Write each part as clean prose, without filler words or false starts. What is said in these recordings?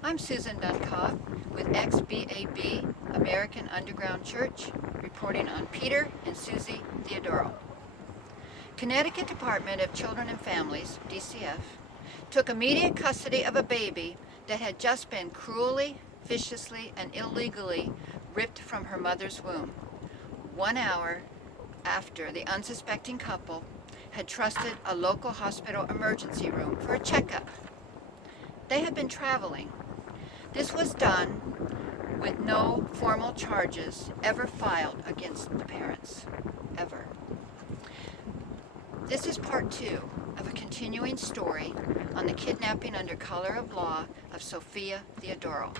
I'm Susan Duncott with XBAB, American Underground Church, reporting on Peter and Suzy Theodoro. Connecticut Department of Children and Families, DCF, took immediate custody of a baby that had just been cruelly, viciously, and illegally ripped from her mother's womb, 1 hour after the unsuspecting couple had trusted a local hospital emergency room for a checkup. They had been traveling. This was done with no formal charges ever filed against the parents, ever. This is part 2 of a continuing story on the kidnapping under color of law of Sophia Theodoro.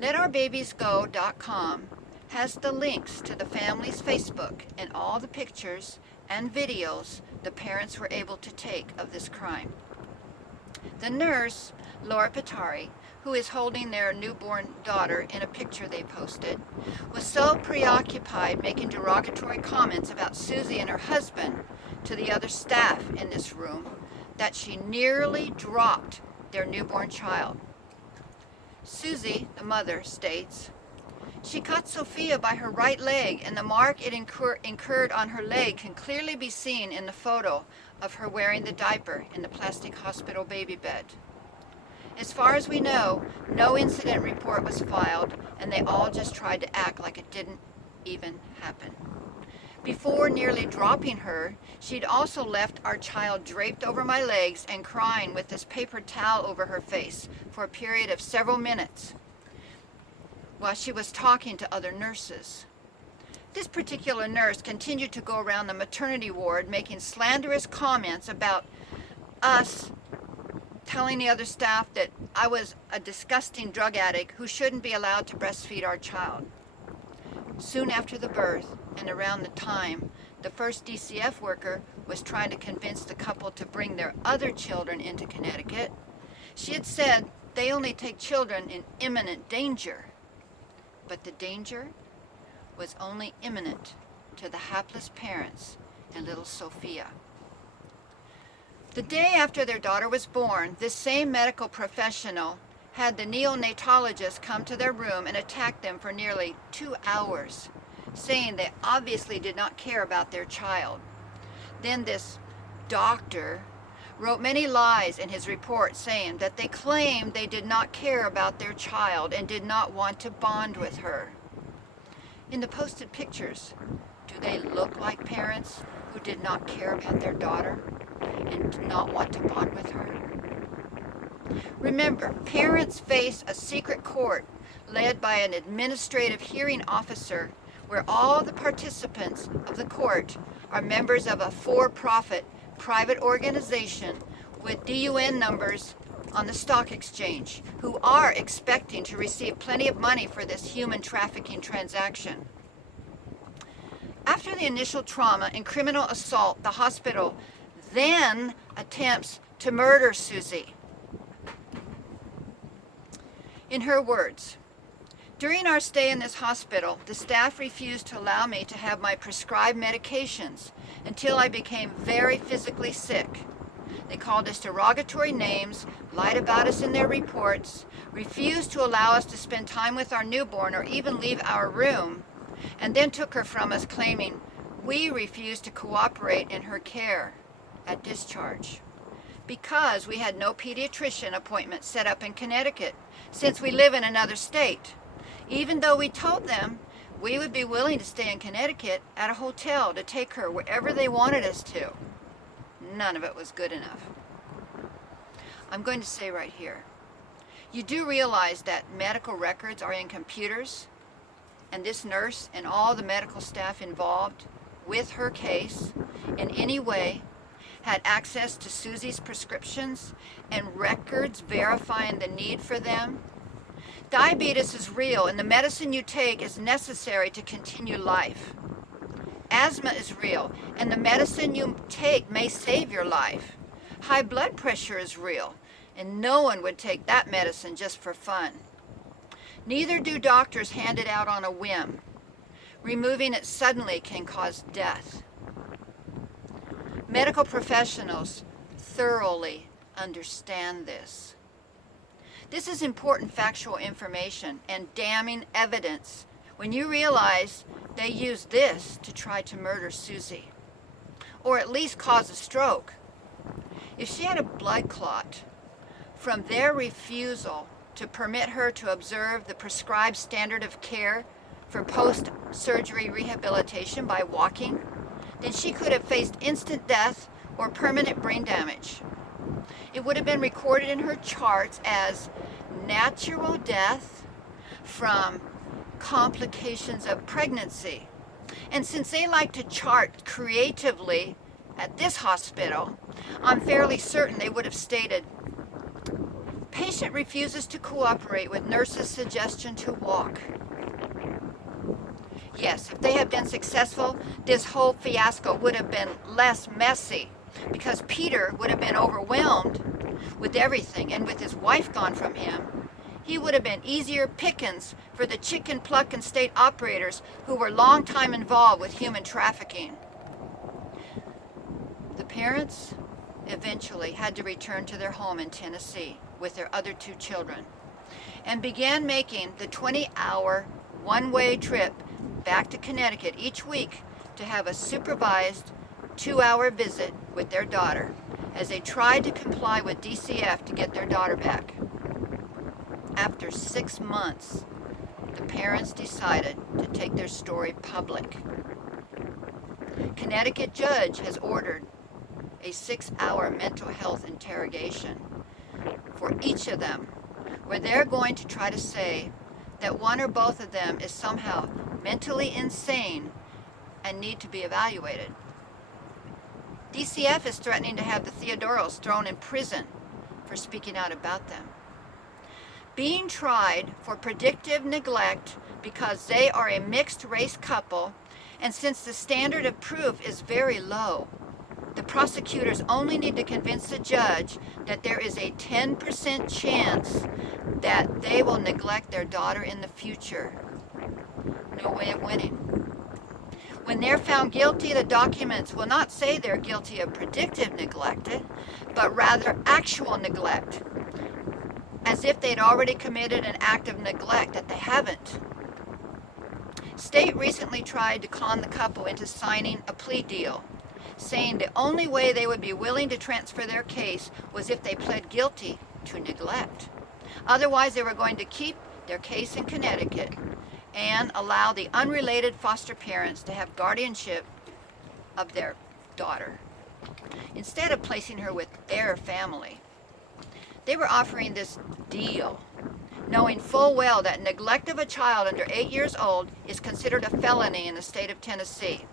LetOurBabiesGo.com has the links to the family's Facebook and all the pictures and videos the parents were able to take of this crime. The nurse, Laura Pittari, who is holding their newborn daughter in a picture they posted, was so preoccupied making derogatory comments about Suzy and her husband to the other staff in this room that she nearly dropped their newborn child. Suzy, the mother, states, "She caught Sophia by her right leg, and the mark it incurred on her leg can clearly be seen in the photo of her wearing the diaper in the plastic hospital baby bed. As far as we know, no incident report was filed, and they all just tried to act like it didn't even happen. Before nearly dropping her, she'd also left our child draped over my legs and crying with this paper towel over her face for a period of several minutes while she was talking to other nurses. This particular nurse continued to go around the maternity ward making slanderous comments about us, telling the other staff that I was a disgusting drug addict who shouldn't be allowed to breastfeed our child. Soon after the birth, and around the time the first DCF worker was trying to convince the couple to bring their other children into Connecticut, she had said they only take children in imminent danger. But the danger was only imminent to the hapless parents and little Sophia. The day after their daughter was born, this same medical professional had the neonatologist come to their room and attack them for nearly 2 hours, saying they obviously did not care about their child. Then this doctor wrote many lies in his report, saying that they claimed they did not care about their child and did not want to bond with her. In the posted pictures, do they look like parents who did not care about their daughter and did not want to bond with her? Remember, parents face a secret court led by an administrative hearing officer where all the participants of the court are members of a for-profit private organization with DUN numbers on the stock exchange, who are expecting to receive plenty of money for this human trafficking transaction. After the initial trauma and criminal assault, the hospital then attempts to murder Suzy. In her words, "During our stay in this hospital, the staff refused to allow me to have my prescribed medications until I became very physically sick. They called us derogatory names, lied about us in their reports, refused to allow us to spend time with our newborn or even leave our room, and then took her from us, claiming we refused to cooperate in her care at discharge because we had no pediatrician appointment set up in Connecticut since we live in another state, even though we told them we would be willing to stay in Connecticut at a hotel to take her wherever they wanted us to. None of it was good enough." I'm going to say right here, you do realize that medical records are in computers, and this nurse and all the medical staff involved with her case in any way had access to Suzy's prescriptions and records verifying the need for them? Diabetes is real, and the medicine you take is necessary to continue life. Asthma is real, and the medicine you take may save your life. High blood pressure is real, and no one would take that medicine just for fun. Neither do doctors hand it out on a whim. Removing it suddenly can cause death. Medical professionals thoroughly understand this. This is important factual information and damning evidence when you realize they used this to try to murder Suzy, or at least cause a stroke. If she had a blood clot from their refusal to permit her to observe the prescribed standard of care for post-surgery rehabilitation by walking, then she could have faced instant death or permanent brain damage. It would have been recorded in her charts as natural death from complications of pregnancy. And since they like to chart creatively at this hospital, I'm fairly certain they would have stated, patient refuses to cooperate with nurse's suggestion to walk. Yes, if they had been successful, this whole fiasco would have been less messy, because Peter would have been overwhelmed with everything, and with his wife gone from him, he would have been easier pickings for the chicken plucking state operators who were long time involved with human trafficking. The parents eventually had to return to their home in Tennessee with their other 2 children and began making the 20-hour one-way trip back to Connecticut each week to have a supervised 2-hour visit with their daughter as they tried to comply with DCF to get their daughter back. After 6 months, the parents decided to take their story public. Connecticut judge has ordered a 6-hour mental health interrogation for each of them, where they're going to try to say that one or both of them is somehow mentally insane and need to be evaluated. DCF is threatening to have the Theodoros thrown in prison for speaking out about them. Being tried for predictive neglect because they are a mixed-race couple, and since the standard of proof is very low, the prosecutors only need to convince the judge that there is a 10% chance that they will neglect their daughter in the future. No way of winning. When they're found guilty, the documents will not say they're guilty of predictive neglect, but rather actual neglect, as if they'd already committed an act of neglect that they haven't. State recently tried to con the couple into signing a plea deal, saying the only way they would be willing to transfer their case was if they pled guilty to neglect. Otherwise, they were going to keep their case in Connecticut and allow the unrelated foster parents to have guardianship of their daughter, instead of placing her with their family. They were offering this deal, knowing full well that neglect of a child under 8 years old is considered a felony in the state of Tennessee,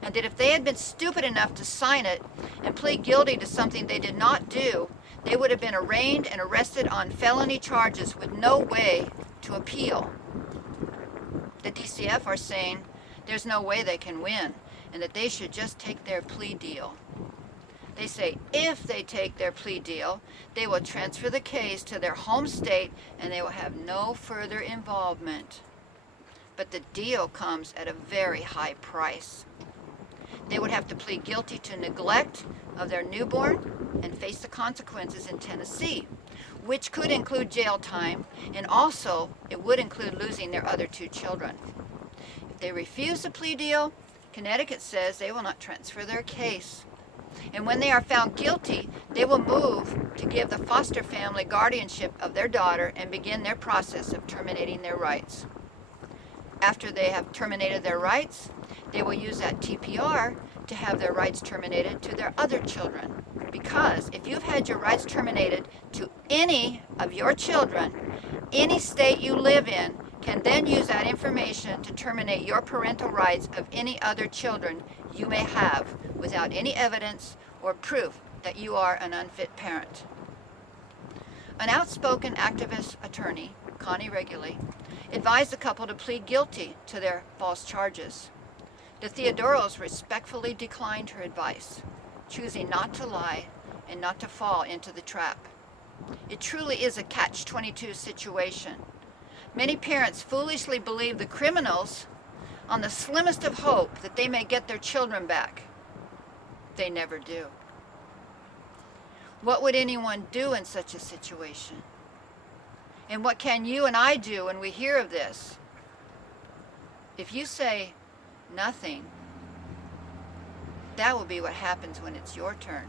and that if they had been stupid enough to sign it and plead guilty to something they did not do, they would have been arraigned and arrested on felony charges with no way to appeal. The DCF are saying there's no way they can win and that they should just take their plea deal. They say if they take their plea deal, they will transfer the case to their home state and they will have no further involvement. But the deal comes at a very high price. They would have to plead guilty to neglect of their newborn and face the consequences in Tennessee, which could include jail time, and also it would include losing their other 2 children. If they refuse the plea deal, Connecticut says they will not transfer their case. And when they are found guilty, they will move to give the foster family guardianship of their daughter and begin their process of terminating their rights. After they have terminated their rights, they will use that TPR to have their rights terminated to their other children. Because if you've had your rights terminated to any of your children, any state you live in can then use that information to terminate your parental rights of any other children you may have without any evidence or proof that you are an unfit parent. An outspoken activist attorney, Connie Reguly, advised the couple to plead guilty to their false charges. The Theodoros respectfully declined her advice, choosing not to lie and not to fall into the trap. It truly is a catch-22 situation. Many parents foolishly believe the criminals on the slimmest of hope that they may get their children back. They never do. What would anyone do in such a situation? And what can you and I do when we hear of this? If you say nothing, that will be what happens when it's your turn.